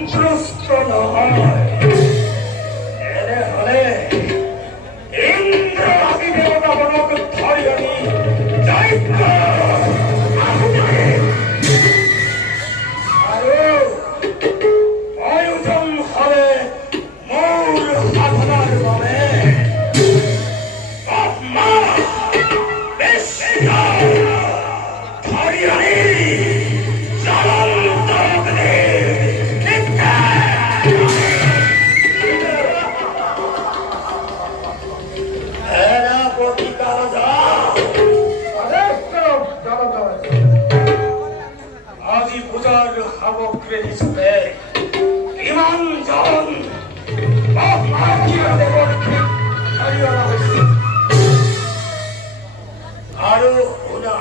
সন্ত্ৰস্ত নহয়। এনেহলে ইন্দ্ৰ আদি দেবতাগণক ধৰি আনি যজ্ঞ আৰু প্ৰয়োজন হলে মোৰ সাধনাৰ বাবে ব্ৰহ্মা বিষ্ণু ধৰি আনি জ্বলন্ত আজি পূজাৰ সামগ্ৰী হিচাপে কিমান জন আৰু শুনা,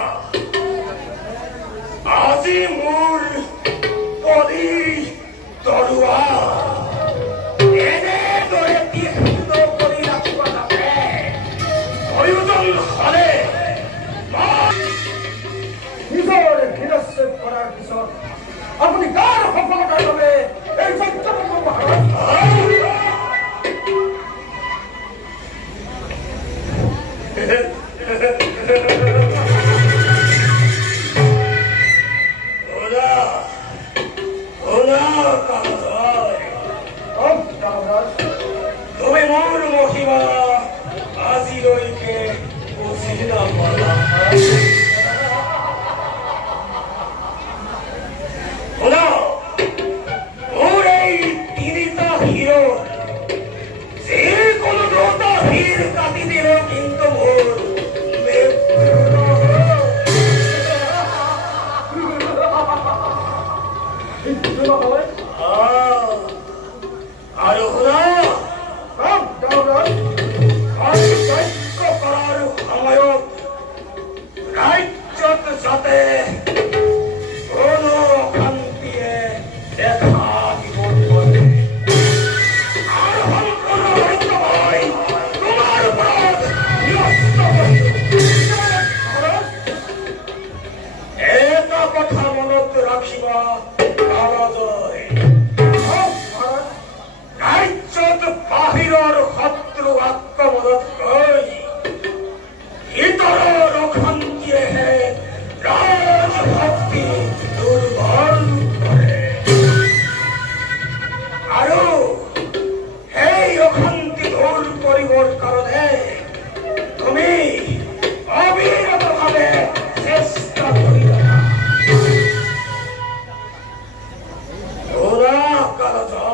আজি মোৰ পদী তৰোৱা এনেদৰে তীক্ষ্ণ কৰি ৰাখিব লাগে। প্ৰয়োজন হলে নিজৰ শিৰচ্ছেদ কৰাৰ পিছত আপুনি কাৰ সফলতাৰ বাবে এই সত্যপূৰ্ণ মহাৰাজ তুমি মোৰ মহিমা আজিলৈকে বুজি নাপালা। মোৰ এই তিনিটা হিৰৰ যিকোনো দুটা হিৰ কাটি দিলেও কিন্তু মোৰ আৰু শুনা, কৰাৰ সময়ত ৰাজ্যত যাতে কোনো অশান্তিয়ে দেখা দিব নোৱাৰে আৰু সম্পূৰ্ণ মই তোমাৰ ওপৰত এটা কথা মনত ৰাখিবা কালজয়, ৰাজ্যত বাহিৰৰ শত্ৰু আক্ৰমণত গৈ ভিতৰৰ অশান্তিয়েহে ৰাজশক্তি দুৰ্বল কৰে আৰু সেই অশান্তি দূৰ কৰিবৰ কাৰণে তুমি অবিৰতভাৱে চেষ্টা কৰি থাকা। কালজয়